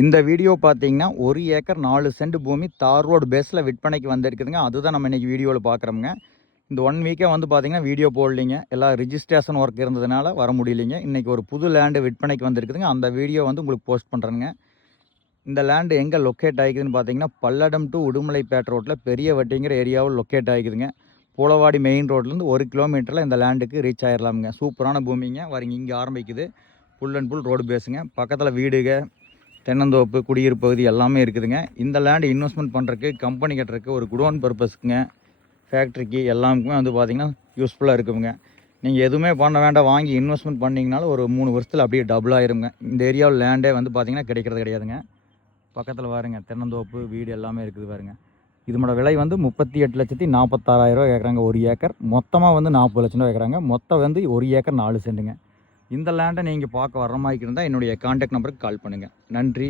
இந்த வீடியோ பார்த்தீங்கன்னா ஒரு ஏக்கர் நாலு சென்ட் பூமி தார் ரோடு பேஸில் விற்பனைக்கு வந்திருக்குதுங்க. அதுதான் நம்ம இன்றைக்கி வீடியோவில் பார்க்குறோங்க இந்த ஒன் வீக்காக வந்து பார்த்தீங்கன்னா வீடியோ போடலிங்க. எல்லாம் ரிஜிஸ்ட்ரேஷன் ஒர்க் இருந்ததுனால வர முடியலைங்க. இன்றைக்கி ஒரு புது லேண்டு விற்பனைக்கு வந்திருக்குதுங்க. அந்த வீடியோ வந்து உங்களுக்கு போஸ்ட் பண்ணுறேங்க இந்த லேண்டு எங்கே லொக்கேட் ஆகிக்குதுன்னு பார்த்தீங்கன்னா பல்லடம் டு உடுமலைப்பேட்டை ரோட்டில் பெரிய வட்டிங்கிற ஏரியாவில் லொக்கேட் ஆகிக்குதுங்க. பூலவாடி மெயின் ரோட்லேருந்து ஒரு கிலோமீட்டரில் இந்த லேண்டுக்கு ரீச் ஆகிடலாமுங்க சூப்பரான பூமிங்க. வரீங்க இங்கே ஆரம்பிக்குது. ஃபுல் அண்ட் ஃபுல் ரோடு பேஸுங்க பக்கத்தில் வீடுங்க தென்னந்தோப்பு குடியிருப்பு பகுதி எல்லாமே இருக்குதுங்க. இந்த லேண்டு இன்வெஸ்ட்மெண்ட் பண்ணுறக்கு கம்பெனி கட்டுறதுக்கு ஒரு குடோன் பர்பஸ்க்குங்க ஃபேக்ட்ரிக்கு எல்லாமுக்குமே வந்து பார்த்திங்கன்னா யூஸ்ஃபுல்லாக இருக்குங்க. நீங்கள் எதுவுமே பண்ண வேண்டாம். வாங்கி இன்வெஸ்ட்மெண்ட் பண்ணிங்கனாலும் ஒரு மூணு வருஷத்தில் அப்படியே டபுள் ஆயிருங்க. இந்த ஏரியாவில் லேண்டே வந்து பார்த்திங்கன்னா கிடைக்கிறது கிடையாதுங்க. பக்கத்தில் பாருங்க தென்னந்தோப்பு வீடு எல்லாமே இருக்குது பாருங்க. இதனோட விலை வந்து முப்பத்தி எட்டு லட்சத்தி நாற்பத்தாறாயிரம் ரூபா கேட்குறாங்க ஒரு ஏக்கர். மொத்தமாக வந்து நாற்பது லட்சம் ரூபா கேட்குறாங்க மொத்தம் வந்து ஒரு ஏக்கர் நாலு சென்ட்டுங்க. இந்த லேண்டை நீங்கள் பார்க்க வர மாதிரி இருந்தால் என்னுடைய காண்டாக்ட் நம்பருக்கு கால் பண்ணுங்கள் நன்றி.